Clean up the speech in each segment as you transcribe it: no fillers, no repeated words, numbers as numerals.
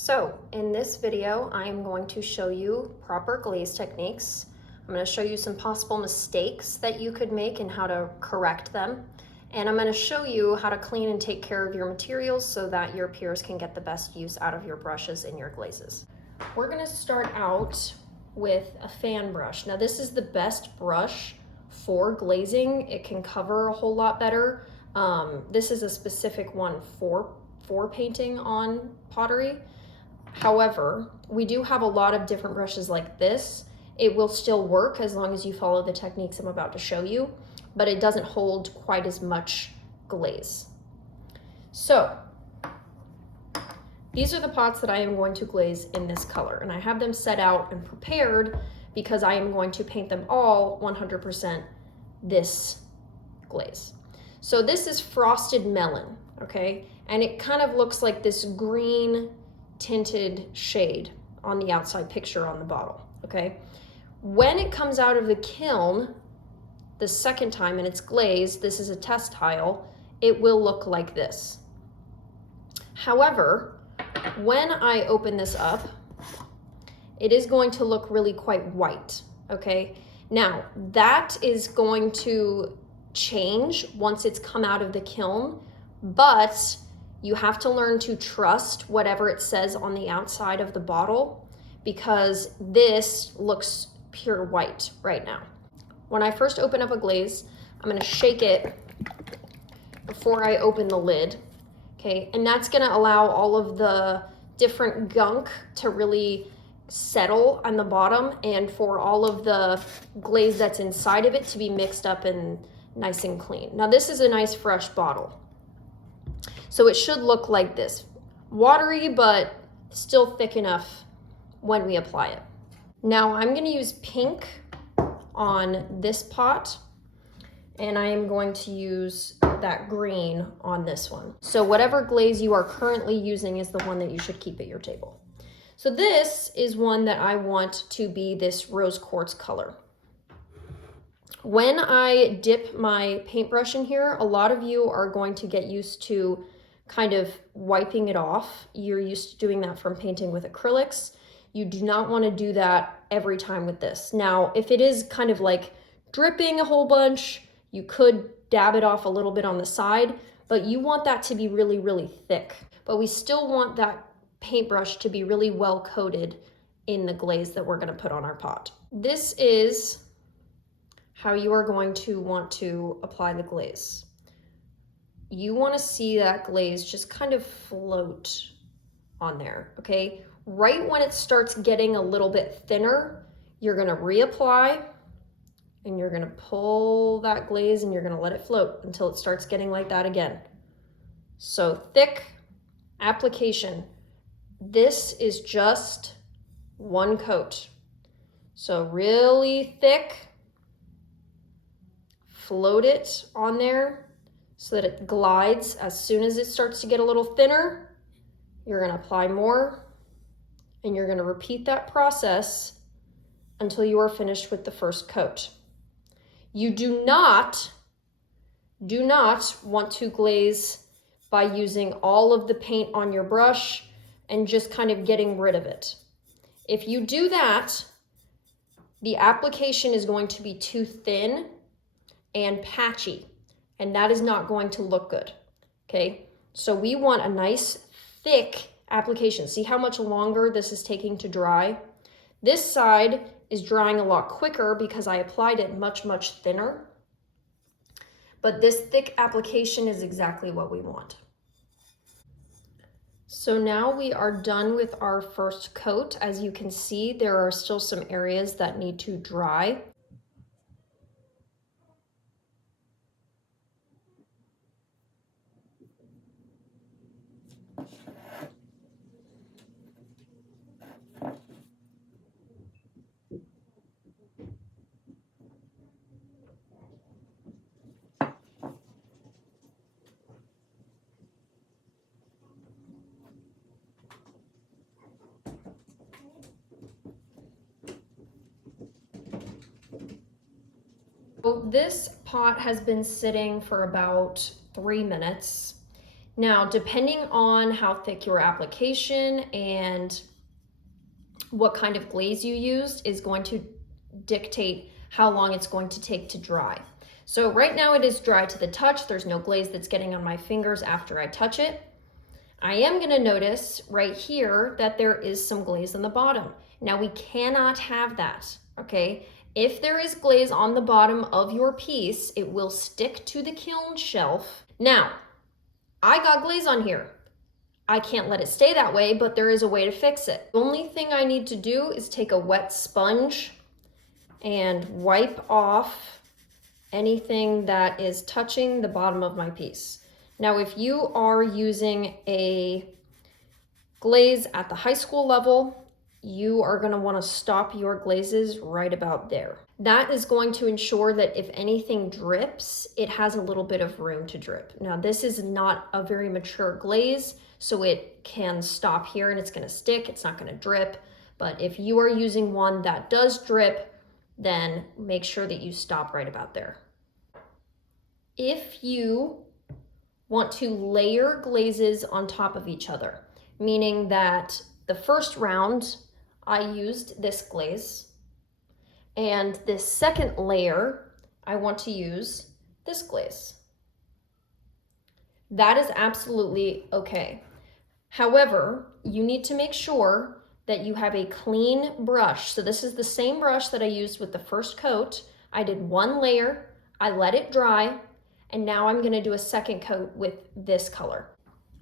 So in this video, I'm going to show you proper glaze techniques. I'm going to show you some possible mistakes that you could make and how to correct them. And I'm going to show you how to clean and take care of your materials so that your peers can get the best use out of your brushes and your glazes. We're going to start out with a fan brush. Now this is the best brush for glazing. It can cover a whole lot better. This is a specific one for painting on pottery. However, we do have a lot of different brushes like this. It will still work as long as you follow the techniques I'm about to show you, but it doesn't hold quite as much glaze. So these are the pots that I am going to glaze in this color, and I have them set out and prepared because I am going to paint them all 100% this glaze. So this is frosted melon, okay? And it kind of looks like this green tinted shade on the outside picture on the bottle, okay? When it comes out of the kiln the second time and it's glazed, this is a test tile, it will look like this. However, when I open this up, it is going to look really quite white, okay? Now, that is going to change once it's come out of the kiln, but you have to learn to trust whatever it says on the outside of the bottle because this looks pure white right now. When I first open up a glaze, I'm gonna shake it before I open the lid, okay? And that's gonna allow all of the different gunk to really settle on the bottom and for all of the glaze that's inside of it to be mixed up and nice and clean. Now this is a nice fresh bottle. So it should look like this, watery, but still thick enough when we apply it. Now I'm gonna use pink on this pot, and I am going to use that green on this one. So whatever glaze you are currently using is the one that you should keep at your table. So this is one that I want to be this rose quartz color. When I dip my paintbrush in here, a lot of you are going to get used to kind of wiping it off. You're used to doing that from painting with acrylics. You do not want to do that every time with this. Now, if it is kind of like dripping a whole bunch, you could dab it off a little bit on the side, but you want that to be really, really thick. But we still want that paintbrush to be really well coated in the glaze that we're going to put on our pot. This is how you are going to want to apply the glaze. You want to see that glaze just kind of float on there, okay? Right when it starts getting a little bit thinner, you're going to reapply and you're going to pull that glaze and you're going to let it float until it starts getting like that again. So thick application. This is just one coat. So really thick, float it on there so that it glides. As soon as it starts to get a little thinner, you're gonna apply more and you're gonna repeat that process until you are finished with the first coat. You do not want to glaze by using all of the paint on your brush and just kind of getting rid of it. If you do that, the application is going to be too thin and patchy, and that is not going to look good, okay? So we want a nice thick application. See how much longer this is taking to dry? This side is drying a lot quicker because I applied it much, much thinner, but this thick application is exactly what we want. So now we are done with our first coat. As you can see, there are still some areas that need to dry. So this pot has been sitting for about 3 minutes. Now, depending on how thick your application and what kind of glaze you used is going to dictate how long it's going to take to dry. So right now it is dry to the touch. There's no glaze that's getting on my fingers after I touch it. I am going to notice right here that there is some glaze on the bottom. Now we cannot have that, okay? If there is glaze on the bottom of your piece, it will stick to the kiln shelf. Now, I got glaze on here. I can't let it stay that way, but there is a way to fix it. The only thing I need to do is take a wet sponge and wipe off anything that is touching the bottom of my piece. Now, if you are using a glaze at the high school level, you are going to want to stop your glazes right about there. That is going to ensure that if anything drips, it has a little bit of room to drip. Now, this is not a very mature glaze, so it can stop here and it's going to stick. It's not going to drip. But if you are using one that does drip, then make sure that you stop right about there. If you want to layer glazes on top of each other, meaning that the first round I used this glaze, and this second layer I want to use this glaze. That is absolutely okay. However, you need to make sure that you have a clean brush. So this is the same brush that I used with the first coat. I did one layer, I let it dry, and now I'm gonna do a second coat with this color.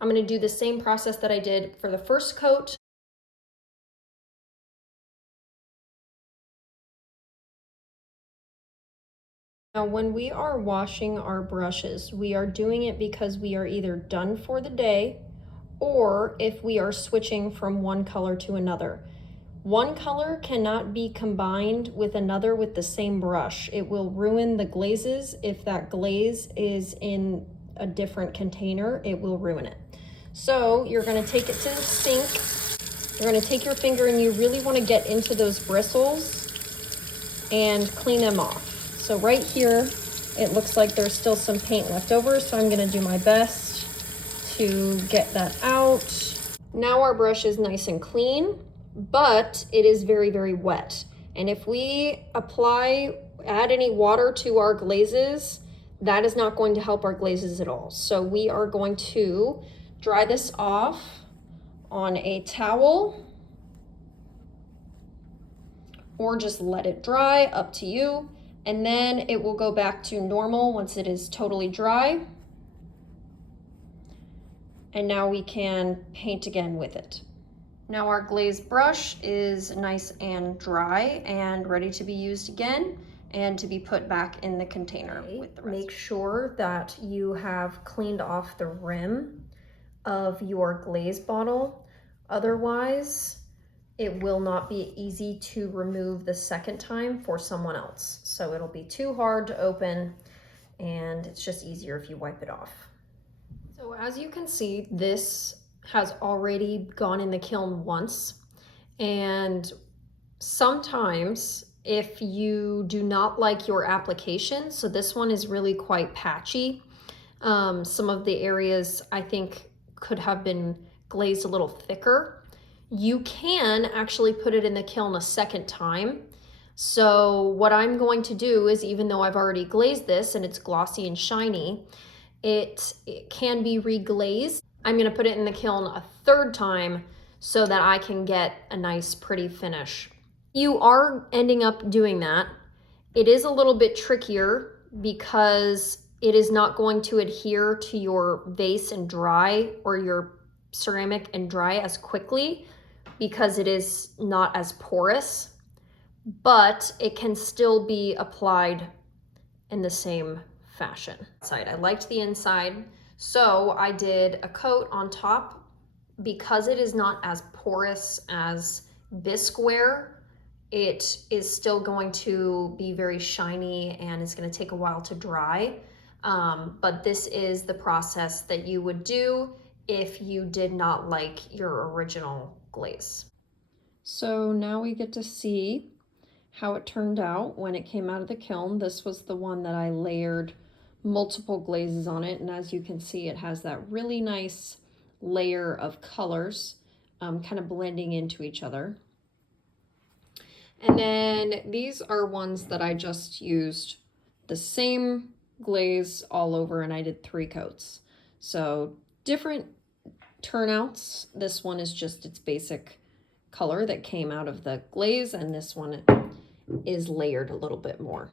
I'm gonna do the same process that I did for the first coat. Now, when we are washing our brushes, we are doing it because we are either done for the day or if we are switching from one color to another. One color cannot be combined with another with the same brush. It will ruin the glazes. If that glaze is in a different container, it will ruin it. So you're gonna take it to the sink. You're gonna take your finger and you really wanna get into those bristles and clean them off. So right here, it looks like there's still some paint left over, so I'm gonna do my best to get that out. Now our brush is nice and clean, but it is very, very wet. And if we add any water to our glazes, that is not going to help our glazes at all. So we are going to dry this off on a towel or just let it dry, up to you. And then it will go back to normal once it is totally dry. And now we can paint again with it. Now our glaze brush is nice and dry and ready to be used again and to be put back in the container with the rest. Make sure that you have cleaned off the rim of your glaze bottle. Otherwise, it will not be easy to remove the second time for someone else. So it'll be too hard to open and it's just easier if you wipe it off. So as you can see, this has already gone in the kiln once. And sometimes if you do not like your application, so this one is really quite patchy. Some of the areas I think could have been glazed a little thicker. You can actually put it in the kiln a second time. So what I'm going to do is, even though I've already glazed this and it's glossy and shiny, it can be reglazed. I'm gonna put it in the kiln a third time so that I can get a nice pretty finish. You are ending up doing that. It is a little bit trickier because it is not going to adhere to your vase and dry, or your ceramic and dry as quickly, because it is not as porous, but it can still be applied in the same fashion. I liked the inside, so I did a coat on top. Because it is not as porous as bisqueware, it is still going to be very shiny and it's going to take a while to dry. But this is the process that you would do if you did not like your original glaze. So now we get to see how it turned out when it came out of the kiln. This was the one that I layered multiple glazes on it, and as you can see, it has that really nice layer of colors kind of blending into each other. And then these are ones that I just used the same glaze all over, and I did 3 coats. So different turnouts. This one is just its basic color that came out of the glaze, and this one is layered a little bit more.